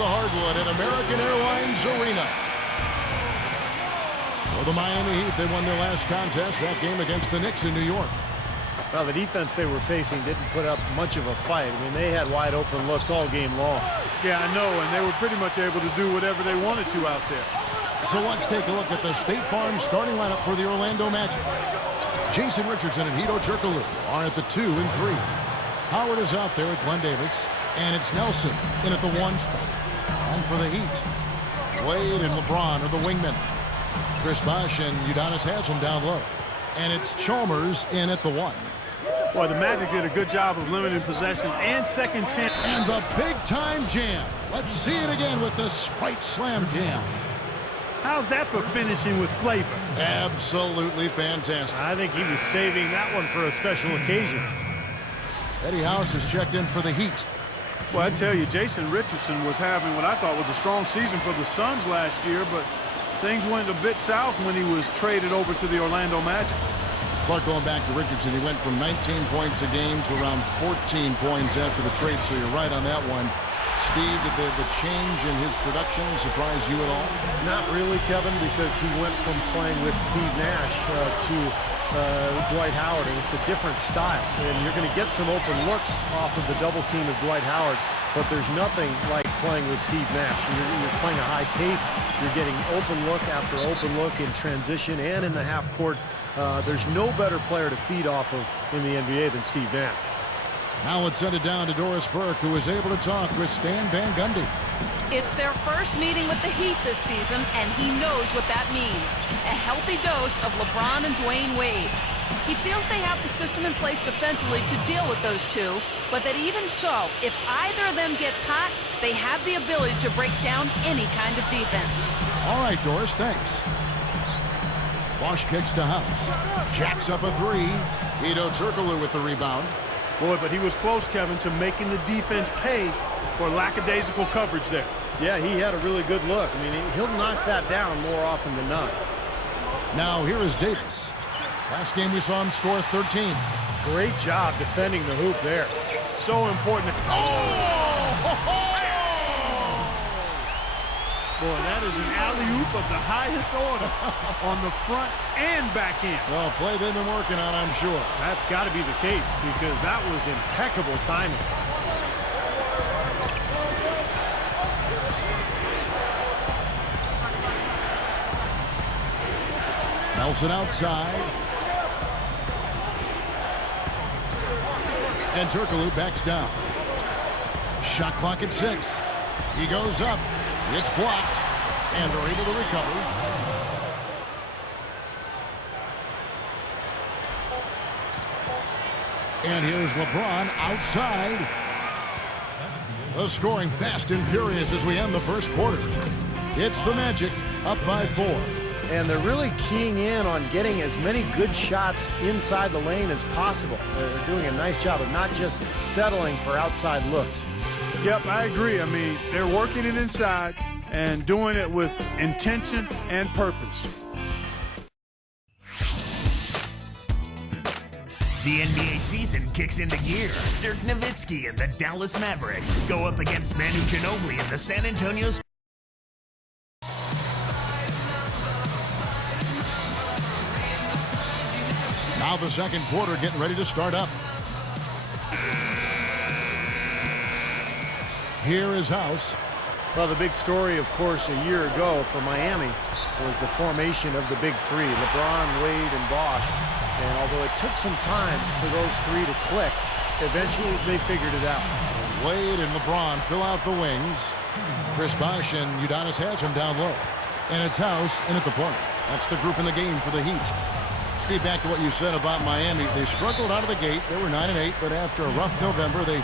The hardwood at American Airlines Arena. For the Miami Heat, they won their last contest, that game against the Knicks in New York. Well, the defense they were facing didn't put up much of a fight. I mean, they had wide open looks all game long. Yeah, I know, and they were pretty much able to do whatever they wanted to out there. So let's take a look at the State Farm starting lineup for the Orlando Magic. Jason Richardson and Hedo Turkoglu are at the 2 and 3. Howard is out there with Glenn Davis, and it's Nelson in at the 1 spot. And for the Heat, Wade and LeBron are the wingmen. Chris Bosh and Udonis Haslem down low. And it's Chalmers in at the 1. Boy, the Magic did a good job of limiting possessions and second chance. And the big-time jam. Let's see it again with the Sprite Slam jam. How's that for finishing with flavor? Absolutely fantastic. I think he was saving that one for a special occasion. Eddie House has checked in for the Heat. Well, I tell you, Jason Richardson was having what I thought was a strong season for the Suns last year, but things went a bit south when he was traded over to the Orlando Magic. Clark, going back to Richardson, he went from 19 points a game to around 14 points after the trade, so you're right on that one. Steve, did the change in his production surprise you at all? Not really, Kevin, because he went from playing with Steve Nash to Dwight Howard, and it's a different style. And you're going to get some open looks off of the double team of Dwight Howard, but there's nothing like playing with Steve Nash. You're playing a high pace. You're getting open look after open look in transition and in the half court. There's no better player to feed off of in the NBA than Steve Nash. Now let's send it down to Doris Burke, who was able to talk with Stan Van Gundy. It's their first meeting with the Heat this season, and he knows what that means. A healthy dose of LeBron and Dwayne Wade. He feels they have the system in place defensively to deal with those two, but that even so, if either of them gets hot, they have the ability to break down any kind of defense. All right, Doris, thanks. Bosh kicks to House. Jacks up a 3. Hedo Turkoglu with the rebound. Boy, but he was close, Kevin, to making the defense pay for lackadaisical coverage there. Yeah, he had a really good look. I mean, he'll knock that down more often than not. Now here is Davis. Last game we saw him score 13. Great job defending the hoop there. So important. Oh! Boy, that is an alley-oop of the highest order on the front and back end. Well, play they've been working on, I'm sure. That's got to be the case because that was impeccable timing. Nelson outside. And Turkoglu backs down. Shot clock at 6. He goes up. It's blocked. And they're able to recover. And here's LeBron outside. The scoring fast and furious as we end the first quarter. It's the Magic up by 4. And they're really keying in on getting as many good shots inside the lane as possible. They're doing a nice job of not just settling for outside looks. Yep, I agree. I mean, they're working it inside and doing it with intention and purpose. The NBA season kicks into gear. Dirk Nowitzki and the Dallas Mavericks go up against Manu Ginobili and the San Antonio Spurs. Now the second quarter getting ready to start up. Here is House. Well, the big story, of course, a year ago for Miami was the formation of the big three, LeBron, Wade, and Bosh. And although it took some time for those three to click, eventually they figured it out. Wade and LeBron fill out the wings. Chris Bosh and Udonis Haslem down low. And it's House in at the point. That's the group in the game for the Heat. Steve, back to what you said about Miami. They struggled out of the gate. They were 9-8, but after a rough November, they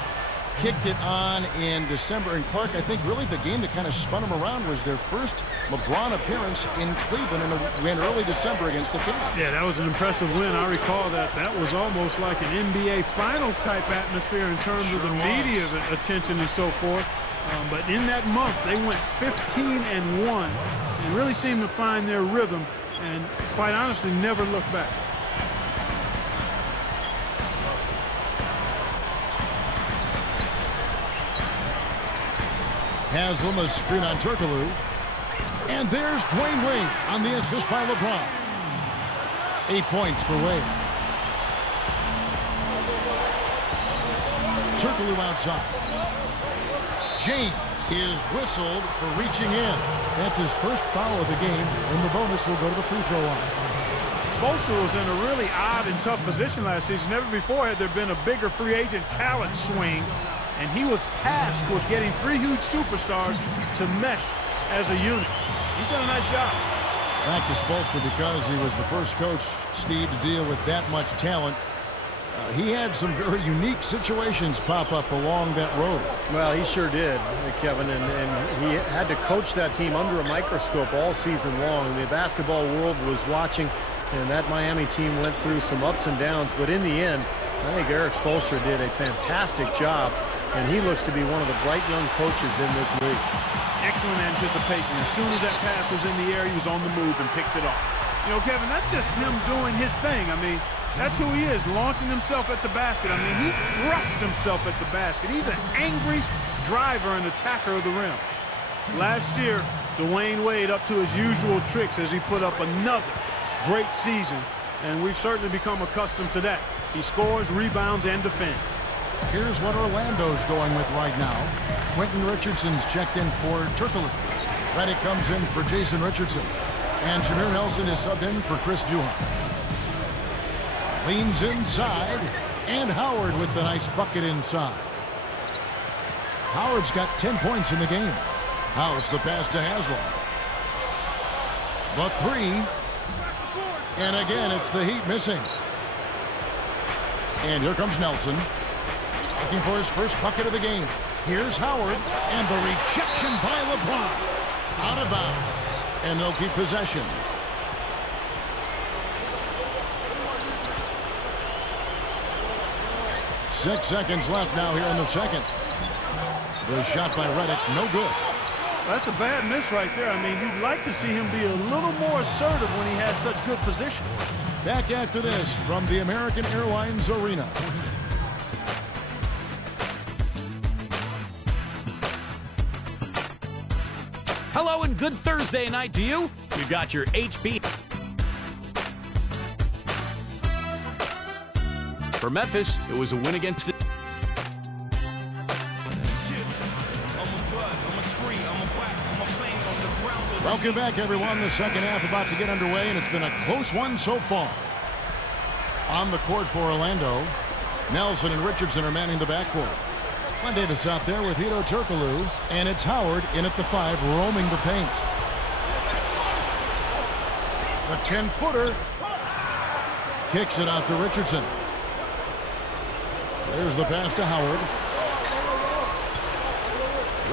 kicked it on in December. And Clark, I think really the game that kind of spun them around was their first LeBron appearance in Cleveland in early December against the Cavs. Yeah, that was an impressive win. I recall that. That was almost like an NBA Finals type atmosphere in terms of the media attention and so forth. But in that month, they went 15-1 and really seemed to find their rhythm and, quite honestly, never looked back. Haslam, a screen on Turkoglu. And there's Dwayne Wade on the assist by LeBron. 8 points for Wade. Turkoglu outside. James is whistled for reaching in. That's his first foul of the game, and the bonus will go to the free throw line. Spoelstra was in a really odd and tough position last season. Never before had there been a bigger free agent talent swing, and he was tasked with getting 3 huge superstars to mesh as a unit. He's done a nice job. Back to Spoelstra because he was the first coach, Steve, to deal with that much talent. He had some very unique situations pop up along that road. Well, he sure did, Kevin, and he had to coach that team under a microscope all season long. The basketball world was watching, and that Miami team went through some ups and downs, but in the end, I think Eric Spoelstra did a fantastic job, and he looks to be one of the bright young coaches in this league. Excellent anticipation. As soon as that pass was in the air, he was on the move and picked it off. You know, Kevin, that's just him doing his thing. I mean, that's who he is, launching himself at the basket. I mean, he thrust himself at the basket. He's an angry driver and attacker of the rim. Last year, Dwayne Wade up to his usual tricks as he put up another great season, and we've certainly become accustomed to that. He scores, rebounds, and defends. Here's what Orlando's going with right now. Quentin Richardson's checked in for Turkoglu. Redick comes in for Jason Richardson. And Jameer Nelson is subbed in for Chris Duhon. Leans inside, and Howard with the nice bucket inside. Howard's got 10 points in the game. House the pass to Haslam. The 3. And again, it's the Heat missing. And here comes Nelson. Looking for his first bucket of the game. Here's Howard, and the rejection by LeBron. Out of bounds, and they'll keep possession. Six seconds left now here in the second. The shot by Redick, no good. That's a bad miss right there. I mean, you'd like to see him be a little more assertive when he has such good position. Back after this from the American Airlines Arena. Hello and good Thursday night to you. We've got your HP. For Memphis, it was a win against the... Welcome back, everyone. The second half about to get underway, and it's been a close one so far. On the court for Orlando, Nelson and Richardson are manning the backcourt. Glenn Davis out there with Hedo Turkoglu, and it's Howard in at the 5, roaming the paint. The 10-footer kicks it out to Richardson. There's the pass to Howard.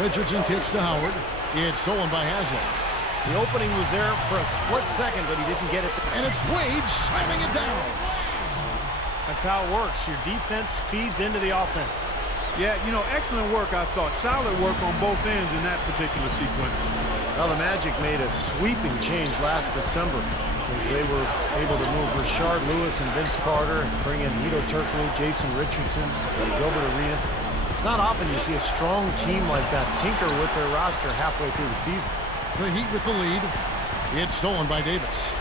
Richardson kicks to Howard. It's stolen by Haslam. The opening was there for a split second, but he didn't get it. And it's Wade slamming it down. That's how it works. Your defense feeds into the offense. Yeah, you know, excellent work, I thought. Solid work on both ends in that particular sequence. Well, the Magic made a sweeping change last December as they were able to move Rashard Lewis and Vince Carter and bring in Hedo Turkoglu, Jason Richardson, Gilbert Arenas. It's not often you see a strong team like that tinker with their roster halfway through the season. The Heat with the lead. It's stolen by Davis.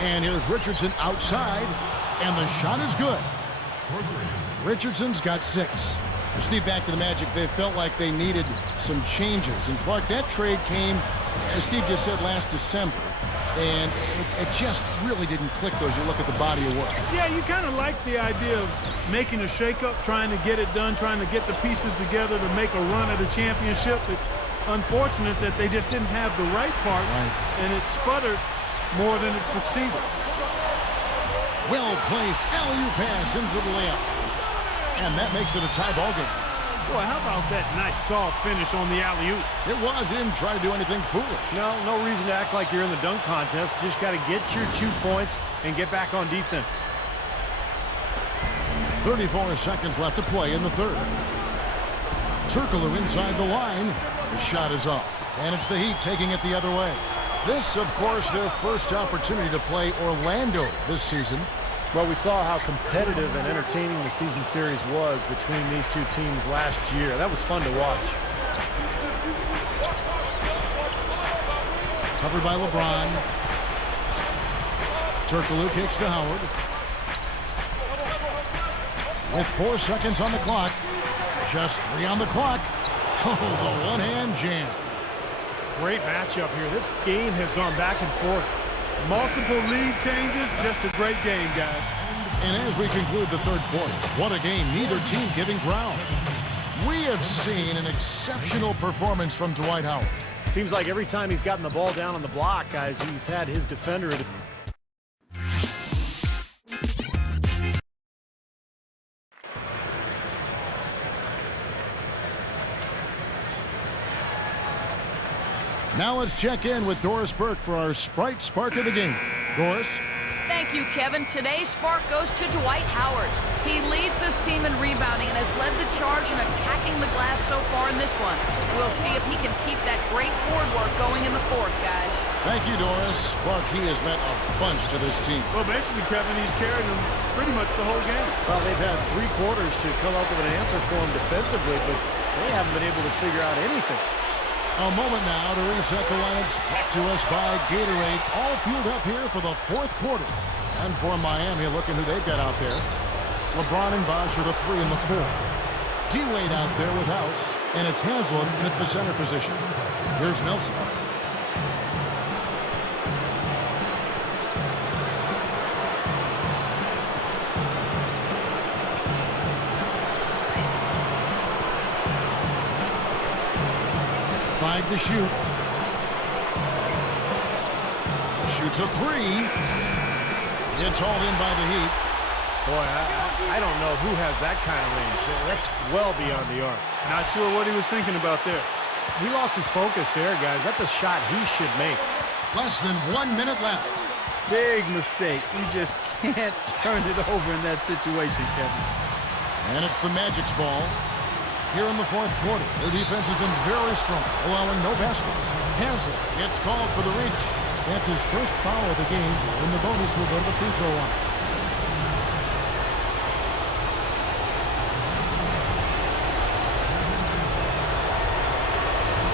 And here's Richardson outside, and the shot is good. Richardson's got 6. Steve, back to the Magic. They felt like they needed some changes. And Clark, that trade came, as Steve just said, last December. And it just really didn't click as you look at the body of work. Yeah, you kind of like the idea of making a shakeup, trying to get it done, trying to get the pieces together to make a run at a championship. It's unfortunate that they just didn't have the right part, and it sputtered more than it succeeded. Well-placed alley-oop pass into the layup. And that makes it a tie ball game. Boy, how about that nice soft finish on the alley-oop? It was. He didn't try to do anything foolish. No reason to act like you're in the dunk contest. Just got to get your 2 points and get back on defense. 34 seconds left to play in the third. Turkoglu inside the line. The shot is off. And it's the Heat taking it the other way. This, of course, their first opportunity to play Orlando this season. Well, we saw how competitive and entertaining the season series was between these two teams last year. That was fun to watch. Covered by LeBron. Turkoglu kicks to Howard. With 4 seconds on the clock. Just 3 on the clock. Oh, the one-hand jam. Great matchup here. This game has gone back and forth. Multiple lead changes. Just a great game, guys. And as we conclude the third quarter, what a game. Neither team giving ground. We have seen an exceptional performance from Dwight Howard. Seems like every time he's gotten the ball down on the block, guys, he's had his defender. Now let's check in with Doris Burke for our Sprite Spark of the game. Doris? Thank you, Kevin. Today's spark goes to Dwight Howard. He leads this team in rebounding and has led the charge in attacking the glass so far in this one. We'll see if he can keep that great board work going in the fourth, guys. Thank you, Doris. Clark, he has meant a bunch to this team. Well, basically, Kevin, he's carried them pretty much the whole game. Well, they've had 3 quarters to come up with an answer for him defensively, but they haven't been able to figure out anything. A moment now to reset the lineups. Brought to us by Gatorade. All fueled up here for the fourth quarter. And for Miami, look at who they've got out there. LeBron and Bosh are the 3 and the 4. D-Wade out there with House. And it's Haslem at the center position. Here's Nelson. To shoot. Shoots a 3. It's hauled in by the Heat. Boy, I don't know who has that kind of range. That's well beyond the arc. Not sure what he was thinking about there. He lost his focus there, guys. That's a shot he should make. Less than 1 minute left. Big mistake. You just can't turn it over in that situation, Kevin. And it's the Magic's ball. Here in the fourth quarter, their defense has been very strong, allowing no baskets. Hansel gets called for the reach. That's his first foul of the game, and the bonus will go to the free throw line.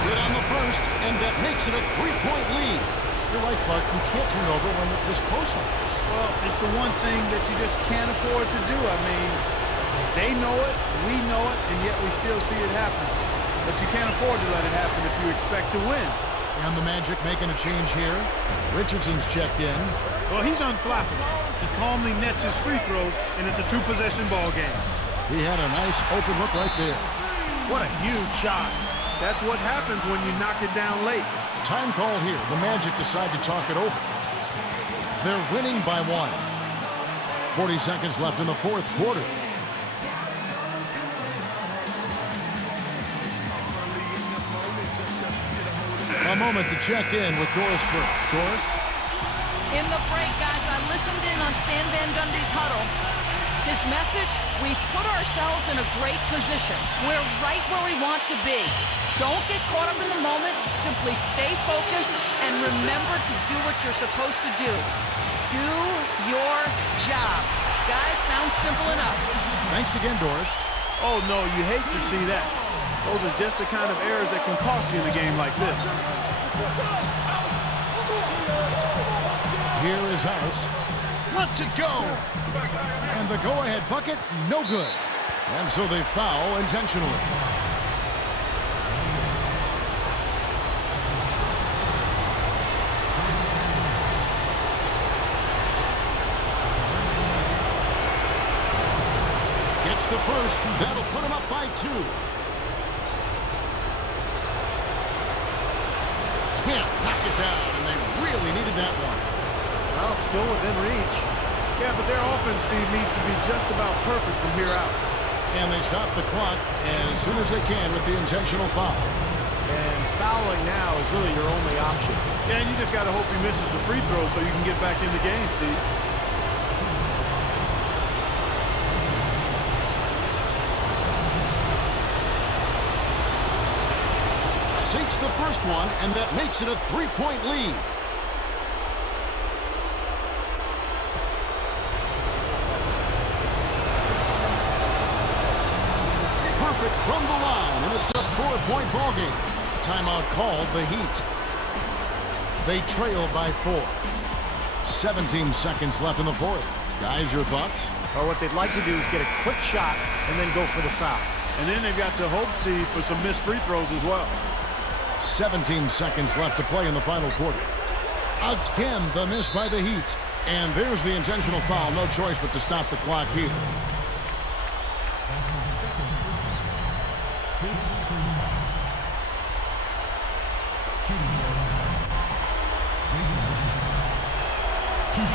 Good on the first, and that makes it a 3-point lead. You're right, Clark. You can't turn over when it's this close like this. Well, it's the one thing that you just can't afford to do. I mean, they know it, we know it, and yet we still see it happen. But you can't afford to let it happen if you expect to win. And the Magic making a change here. Richardson's checked in. Well, he's unflappable. He calmly nets his free throws, and it's a 2-possession ball game. He had a nice open look right there. What a huge shot. That's what happens when you knock it down late. Time call here. The Magic decide to talk it over. They're winning by 1. 40 seconds left in the fourth quarter. A moment to check in with Doris Burke. Doris? In the break, guys, I listened in on Stan Van Gundy's huddle. His message, we've put ourselves in a great position. We're right where we want to be. Don't get caught up in the moment. Simply stay focused and remember to do what you're supposed to do. Do your job. Guys, sounds simple enough. Thanks again, Doris. Oh, no, you hate to see that. Those are just the kind of errors that can cost you in a game like this. Here is House. Lets it go. And the go-ahead bucket, no good. And so they foul intentionally. Gets the first. That'll put him up by 2. Can't knock it down, and they really needed that one. Well, it's still within reach. Yeah, but their offense, Steve, needs to be just about perfect from here out. And they stop the clock as soon as they can with the intentional foul. And fouling now is really your only option. Yeah, and you just got to hope he misses the free throw so you can get back in the game, Steve. Sinks the first one, and that makes it a 3-point lead. 6-point ball game. Timeout called the Heat. They trail by 4. 17 seconds left in the fourth. Guys, your thoughts? Well, what they'd like to do is get a quick shot and then go for the foul. And then they've got to hope, Steve, for some missed free throws as well. 17 seconds left to play in the final quarter. Again, the miss by the Heat. And there's the intentional foul. No choice but to stop the clock here.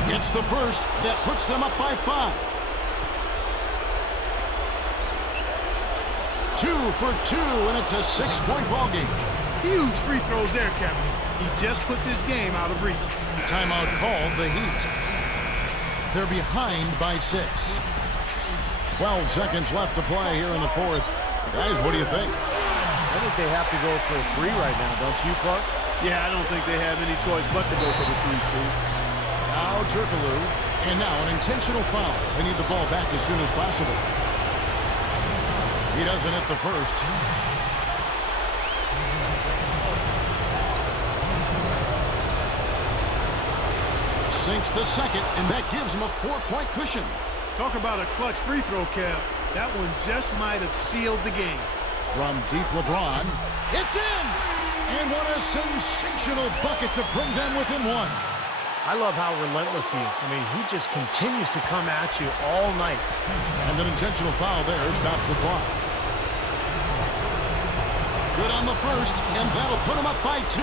Gets the first. That puts them up by 5. 2 for 2, and it's a 6-point ball game. Huge free throws there, Kevin. He just put this game out of reach. Timeout called the Heat. They're behind by 6. 12 seconds left to play here in the fourth. Guys, what do you think? I think they have to go for a 3 right now, don't you, Clark? Yeah, I don't think they have any choice but to go for the 3, Steve. Now Turkoglu, and now an intentional foul. They need the ball back as soon as possible. He doesn't hit the first. Sinks the second, and that gives him a 4-point cushion. Talk about a clutch free throw, Kev. That one just might have sealed the game. From deep, LeBron. It's in! And what a sensational bucket to bring them within 1. I love how relentless he is. I mean, he just continues to come at you all night. And an intentional foul there stops the clock. Good on the first, and that'll put him up by 2.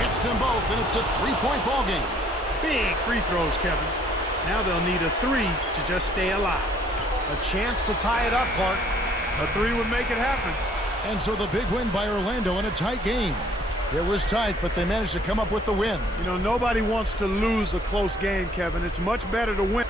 Hits them both, and it's a 3-point ball game. Big free throws, Kevin. Now they'll need a 3 to just stay alive. A chance to tie it up, Clark. A 3 would make it happen. And so the big win by Orlando in a tight game. It was tight, but they managed to come up with the win. You know, nobody wants to lose a close game, Kevin. It's much better to win.